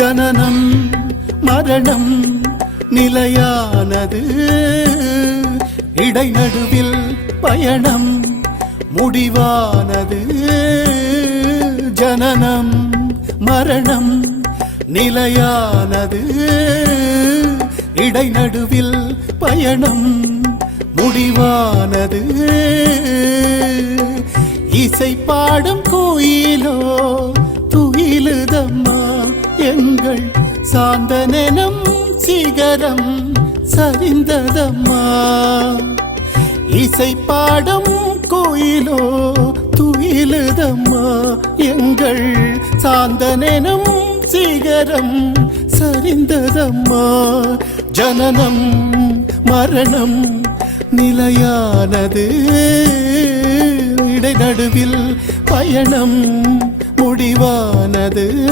ஜனனம் மரணம் நிலையானது. இடைநடுவில் பயணம் முடிவானது. ஜனனம் மரணம் நிலையானது. இடைநடுவில் பயணம் முடிவானது. இசை பாடும் கோயிலோ துயிலுதம்மா. எங்கள் சாந்தனெனும் சிகரம் சரிந்ததம்மா. இசை பாடம் கோயிலோ துயிலுதம்மா. எங்கள் சாந்தனெனும் சிகரம் சரிந்ததம்மா. ஜனனம் மரணம் நிலையானது. இடைநடுவில் பயணம் முடிவானது.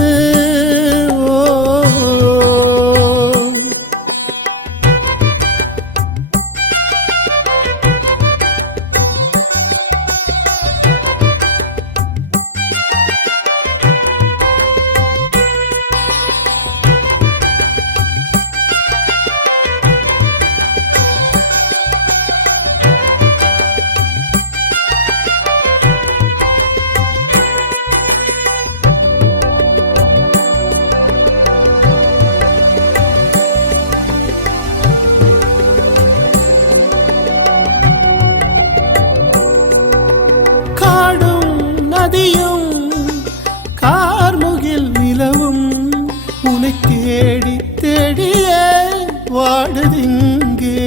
தேடி தேடியே வாடுதிங்கே.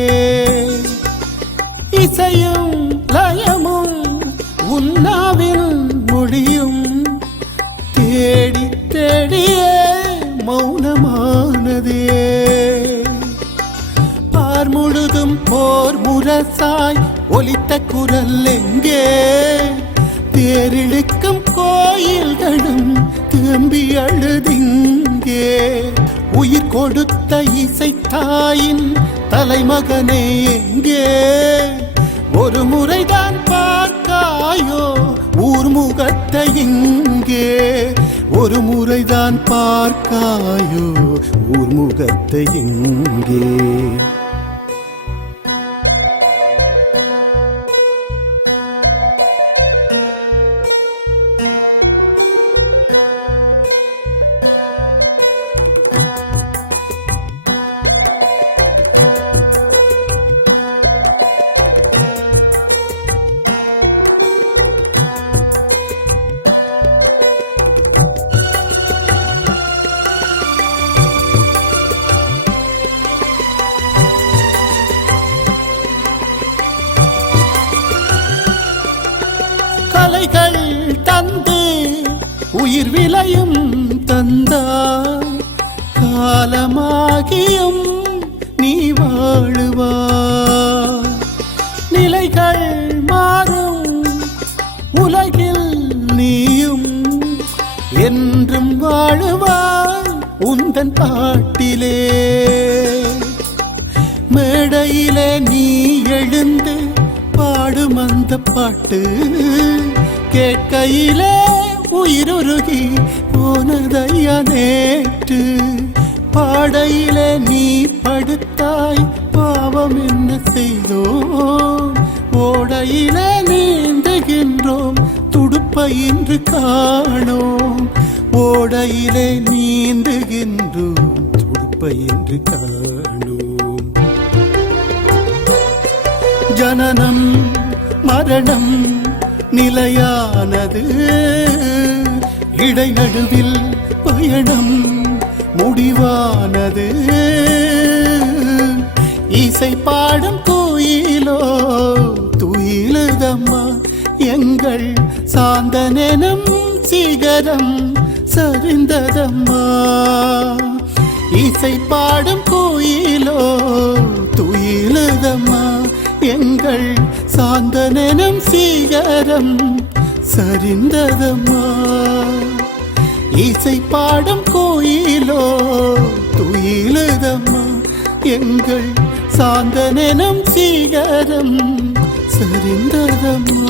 இசையும் லயமும் உன்னாவில் மொழியும் தேடி தேடியே மௌனமானதே. பார் முழுதும் போர் முரசாய் ஒலித்த குரல் எங்கே? தேரிழுக்கும் கோயில்களும் திரும்பி அழுதிங்கே. உயிர் கொடுத்த இசை தாயின் தலைமகனே எங்கே? ஒரு முறைதான் பார்க்காயோ ஊர் முகத்தை இங்கே? ஒரு முறைதான் பார்க்காயோ ஊர் முகத்தை இங்கே? உயிர் விலையும் தந்தாய் காலமாகியும் நீ வாழுவாய் நிலைகள் மாறும் உலகில் நீயும் என்றும் வாழுவாய் உந்தன் பாட்டிலே. மேடையிலே நீ எழுந்து பாடும் அந்த பாட்டு கேட்கையிலே உயிருருகி போனதையா நேற்று. பாடையிலே நீ படுத்தாய் பாவம் என்ன செய்தோம்? ஓடையிலே நீந்துகின்றோம் துடுப்பை இன்று காணோம். ஓடையிலே நீந்துகின்றோம் துடுப்பை இன்று காணோம். ஜனனம் மரணம் நிலையானது. இடைநடுவில் பயணம் முடிவானது. இசை பாடும் கோயிலோ துயிலுதம்மா எங்கள் சாந்தனெனும் சிகரம் சரிந்ததம்மா. இசை பாடும் கோயிலோ துயிலுதம்மா எங்கள் சாந்தனெனும் சீகரம் சரிந்ததம்மா. இசை பாடும் கோயிலோ துயிலுதம்மா. எங்கள் சாந்தனெனும் சீகரம் சரிந்ததம்மா.